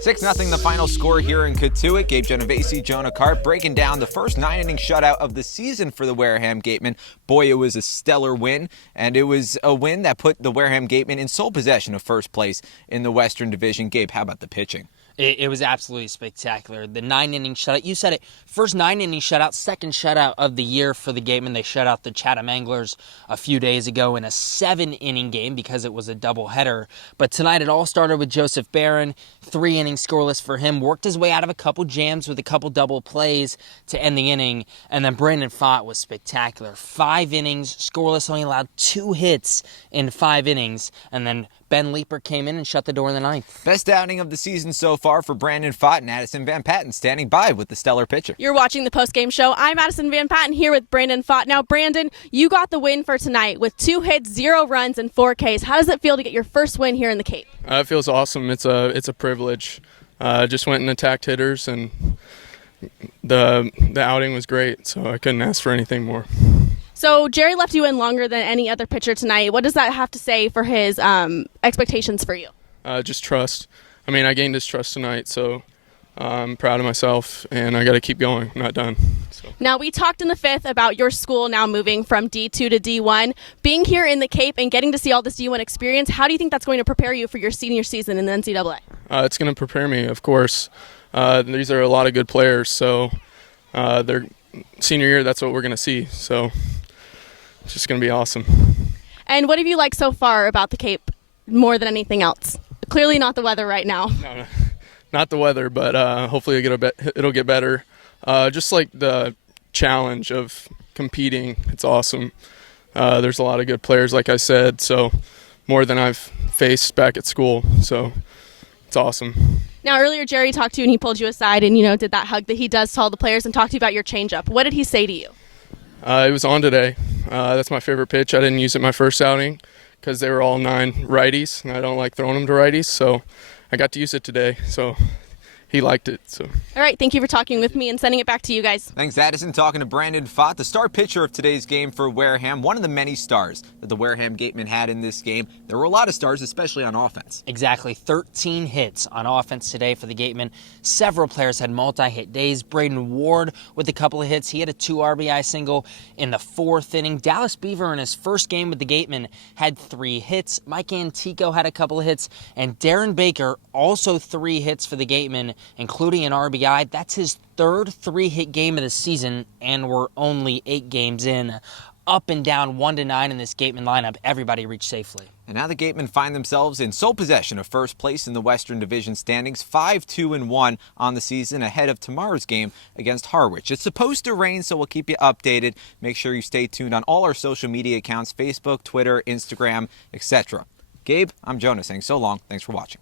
6-0 the final score here in Cotuit. Gabe, Genovesi, Jonah, Karp breaking down the first 9-inning shutout of the season for the Wareham Gatemen. Boy, it was a stellar win, and it was a win that put the Wareham Gatemen in sole possession of first place in the Western Division. Gabe, how about the pitching? It was absolutely spectacular. The 9-inning shutout, you said it, first 9-inning shutout, second shutout of the year for the Gatemen. They shut out the Chatham Anglers a few days ago in a 7-inning game because it was a doubleheader. But tonight it all started with Joseph Barron, 3 innings scoreless for him, worked his way out of a couple jams with a couple double plays to end the inning. And then Brandon Pfaadt was spectacular. 5 innings scoreless, only allowed 2 hits in 5 innings. And then Ben Leeper came in and shut the door in the ninth. Best outing of the season so far for Brandon Pfaadt, and Addison van Patten standing by with the stellar pitcher. You're watching the Postgame Show. I'm Addison van Patten here with Brandon Pfaadt. Now, Brandon, you got the win for tonight with 2 hits, 0 runs, and 4 Ks. How does it feel to get your first win here in the Cape? It feels awesome. It's a privilege. Just went and attacked hitters, and the outing was great, so I couldn't ask for anything more. So Jerry left you in longer than any other pitcher tonight. What does that have to say for his expectations for you? Just trust. I mean, I gained his trust tonight, so I'm proud of myself, and I got to keep going. I'm not done. So. Now, we talked in the 5th about your school now moving from D2 to D1. Being here in the Cape and getting to see all this D1 experience, how do you think that's going to prepare you for your senior season in the NCAA? It's going to prepare me, of course. These are a lot of good players, so their senior year, that's what we're going to see. So it's just going to be awesome. And what have you liked so far about the Cape more than anything else? Clearly not the weather right now. No, not the weather, but hopefully it'll get better. Just like the challenge of competing, it's awesome. There's a lot of good players, like I said, so more than I've faced back at school, so it's awesome. Now, earlier Jerry talked to you and he pulled you aside and, did that hug that he does to all the players and talked to you about your changeup. What did he say to you? It was on today. That's my favorite pitch. I didn't use it my first outing because they were all 9 righties, and I don't like throwing them to righties, so I got to use it today, so he liked it. So. All right, thank you for talking with me and sending it back to you guys. Thanks, Addison. Talking to Brandon Pfaadt, the star pitcher of today's game for Wareham, one of the many stars that the Wareham Gatemen had in this game. There were a lot of stars, especially on offense. Exactly, 13 hits on offense today for the Gatemen. Several players had multi-hit days. Braden Ward with a couple of hits. He had a 2 RBI single in the 4th inning. Dallas Beaver in his first game with the Gatemen had 3 hits. Mike Antico had a couple of hits. And Darren Baker also 3 hits for the Gatemen, including an RBI. That's his 3rd 3-hit game of the season, and we're only 8 games in. Up and down 1-9 in this Gatemen lineup. Everybody reached safely. And now the Gatemen find themselves in sole possession of first place in the Western Division standings, 5-2-1 on the season, ahead of tomorrow's game against Harwich. It's supposed to rain, so we'll keep you updated. Make sure you stay tuned on all our social media accounts, Facebook, Twitter, Instagram, etc. Gabe, I'm Jonah saying so long. Thanks for watching.